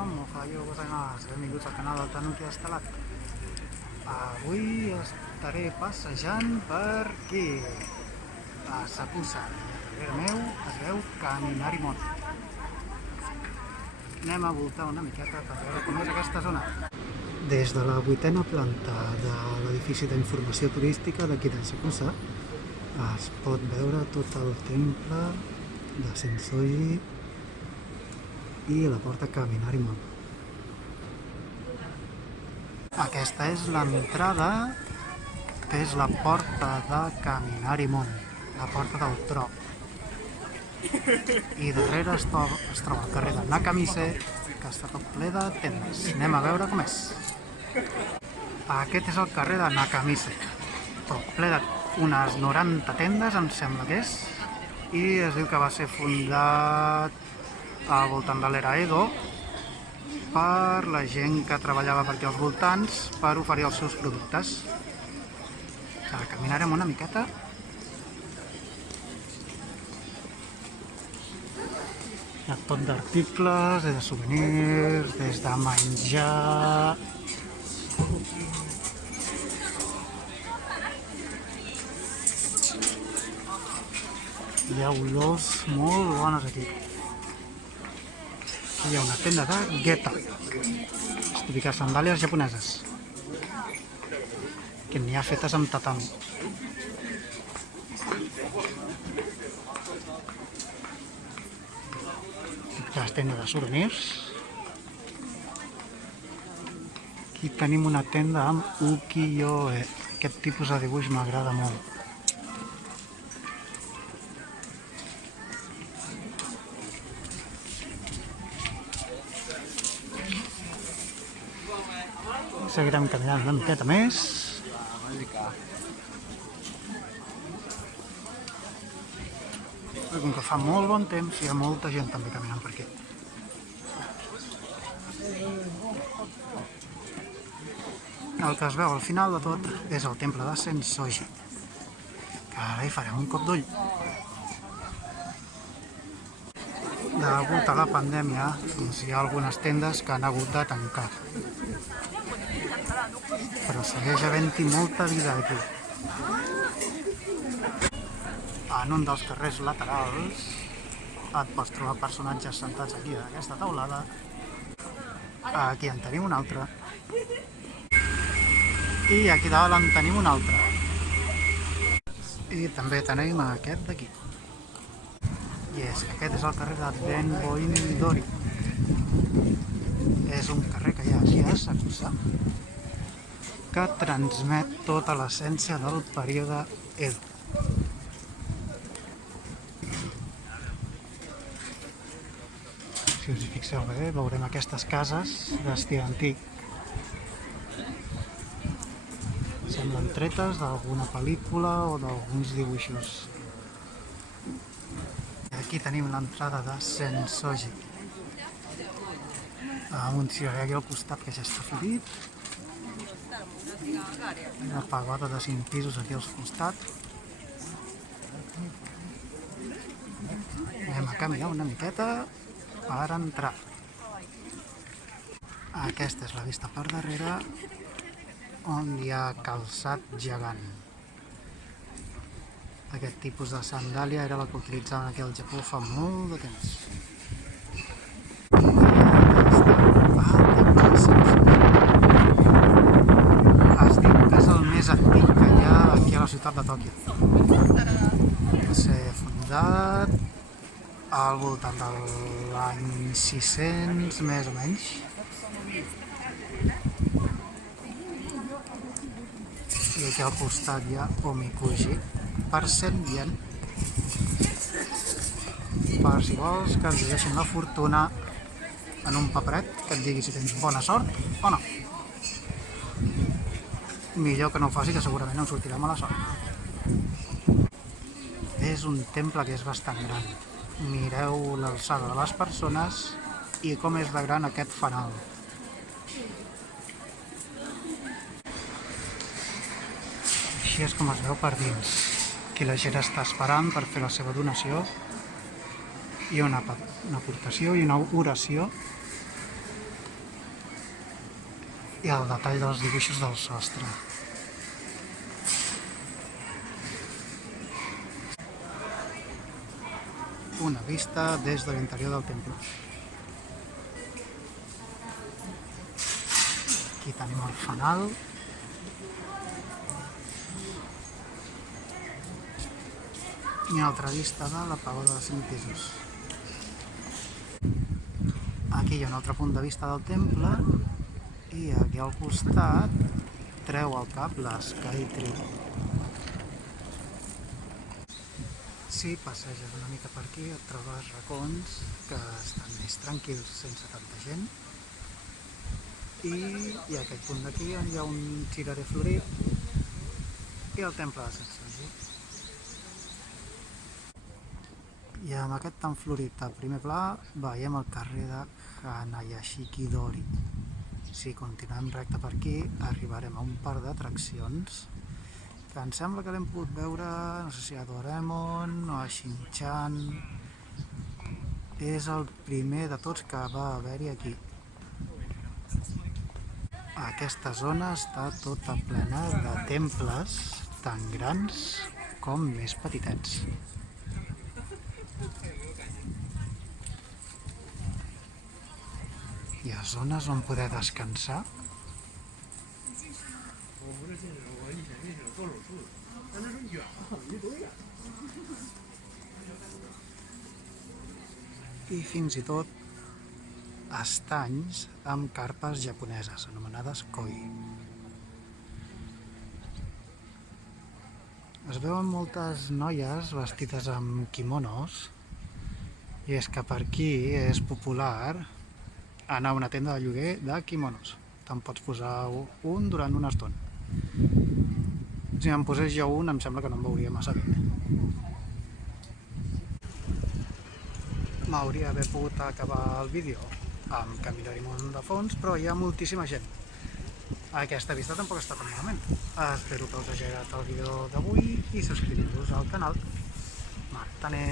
tothom, ohayo gozaimasu, benvinguts al canal del Tanuki Estelat. Avui estaré passejant per aquí, a Sakusa. Darrere meu es veu Kaminarimon. Anem a voltar una miqueta per veure com és aquesta zona. Des de la 8a planta de l'edifici d'informació turística d'aquí de Sakusa es pot veure tot el temple de Sensoji i la porta Kaminarimon. Aquesta és l'entrada, que és la porta de Kaminarimon, la porta del tro. I darrere es troba el carrer de Nakamise, que està tot ple de tendes. Anem a veure com és. Aquest és el carrer de Nakamise, tot ple d'unes 90 tendes, em sembla que és, i es diu que va ser fundat al voltant de l'era Edo per la gent que treballava per aquí als voltants per oferir els seus productes. Ara caminarem una miqueta. Hi ha tot d'articles, des de souvenirs, des de menjar. Hi ha olors molt bones aquí. Hi ha una tenda de Geta, les típiques sandàlies japoneses, que n'hi ha fetes amb tatami. Típiques tendes de souvenirs. Aquí tenim una tenda amb ukiyo-e. Aquest tipus de dibuix m'agrada molt. Seguirem caminant una miqueta més. Com que fa molt bon temps, hi ha molta gent també caminant per aquí. El que es veu al final de tot és el temple de Sensoji, que ara hi farem un cop d'ull. Degut a la pandèmia, hi ha algunes tendes que han hagut de tancar. Però segueix havent-hi molta vida aquí. En un dels carrers laterals et pots trobar personatges sentats aquí a aquesta taulada. Aquí en tenim un altre. I aquí dalt en tenim un altre. I també tenim aquest d'aquí. I és que aquest és el carrer de Denboin-dori. És un carrer que hi ha aquí a Sakusa, que transmet tota l'essència del període Edo. Si us hi fixeu bé, veurem aquestes cases d'estil antic. Semblen tretes d'alguna pel·lícula o d'alguns dibuixos. I aquí tenim l'entrada de Sensoji, amb un cigarret al costat que ja està florit. Una pagoda de 5 pisos aquí al costat. Anem a caminar una miqueta per entrar. Aquesta és la vista per darrere, on hi ha calçat gegant. Aquest tipus de sandàlia era la que utilitzaven aquí al Japó fa molt de temps. Antic que hi ha aquí a la ciutat de Tòquio. Va ser fundat al voltant de l'any 600, més o menys. I aquí al costat hi ha Omikuji, per 100 yen. Per si vols que et deixin la fortuna en un paperet que et digui si tens bona sort o no. Millor que no ho faci, que segurament no em sortirà mala sort. És un temple que és bastant gran. Mireu l'alçada de les persones i com és de gran aquest fanal. Així és com es veu per dins. Aquí la gent està esperant per fer la seva donació i una aportació i una oració i el detall dels dibuixos del sostre. Una vista des de l'interior del temple. Aquí tenim el fanal. I una altra vista de la pagoda de 5 pisos. Aquí hi ha un altre punt de vista del temple i aquí al costat treu al cap l'Sky Tree. Si passeges una mica per aquí et trobes racons que estan més tranquils sense tanta gent i hi ha aquest punt d'aquí on hi ha un cirerer florit i el temple de Sant Sergi. I amb aquest tan florit a primer pla veiem el carrer de Hanayashiki-dori. Si continuem recte per aquí arribarem a un parc d'atraccions que em sembla que l'hem pogut veure, no sé si a Doraemon o a Shin-chan. És el primer de tots que va haver-hi aquí. Aquesta zona està tota plena de temples tan grans com més petitets. Hi ha zones on poder descansar. I fins i tot estanys amb carpes japoneses, anomenades koi. Es veuen moltes noies vestides amb kimonos, i és que per aquí és popular anar a una tenda de lloguer de kimonos. Te'n pots posar un durant una estona. Si em posés jo un, em sembla que no em veuria massa bé. M'hauria d'haver pogut acabar el vídeo amb Camilo Arimon de fons, però hi ha moltíssima gent. Aquesta vista tampoc està tan malament. Espero que us hagi agradat el vídeo d'avui i subscriviu-vos al canal. Matané!